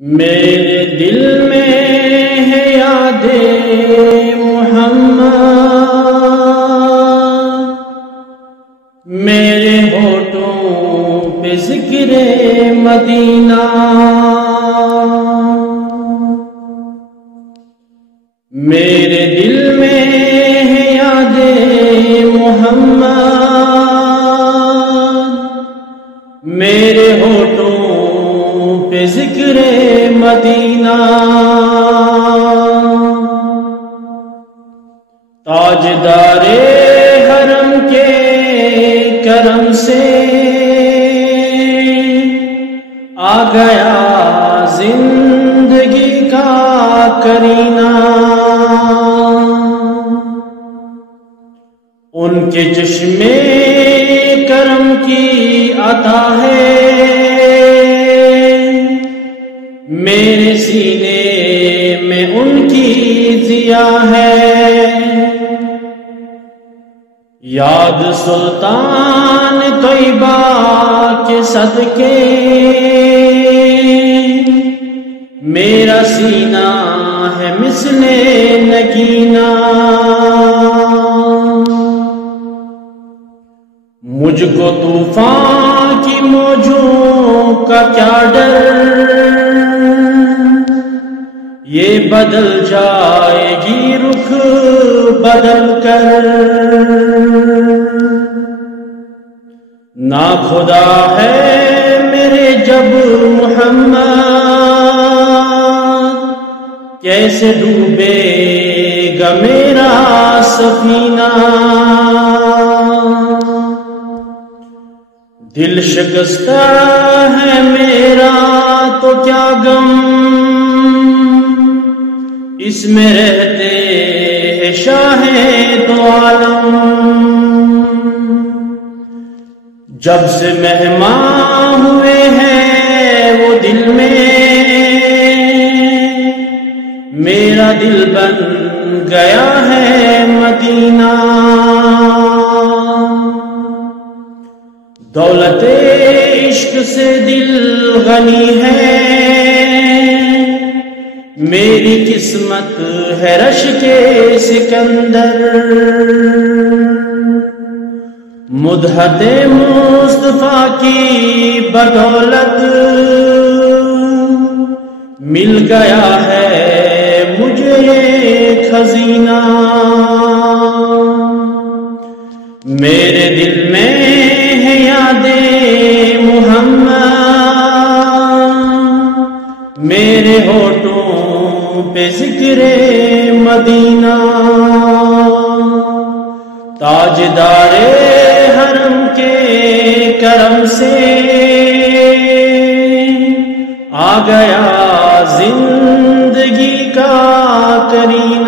میرے دل میں ہے یاد محمد، میرے ہونٹوں پہ ذکر مدینہ، میرے دل میں ہے یاد محمد، میرے ہونٹوں پہ ذکر مدینہ، تاجدار حرم کے کرم سے آ گیا زندگی کا کرینہ، ان کے چشمے کرم کی عطا ہے، میرے سینے میں ان کی ضیا ہے، یاد سلطان طیبہ کے صدقے میرا سینہ ہے مثل نگینہ، مجھ کو طوفان کی موجوں کا کیا ڈر، یہ بدل جائے گی رخ بدل کر، نا خدا ہے میرے جب محمد، کیسے ڈوبے گا میرا سفینہ، دل شکستہ ہے میرا تو کیا غم، اس میں رہتے ہیں شاہ دو عالم، جب سے مہمان ہوئے ہیں وہ دل میں، میرا دل بن گیا ہے مدینہ، دولت عشق سے دل غنی ہے، میری قسمت ہے رش کے سکندر، مدحت مصطفیٰ کی بدولت مل گیا ہے مجھے یہ خزینہ، میرے دل میں ہے یاد محمد، میرے ہونٹوں پہ ذکر مدینہ، تاجدار حرم کے کرم سے آ گیا زندگی کا کرینہ۔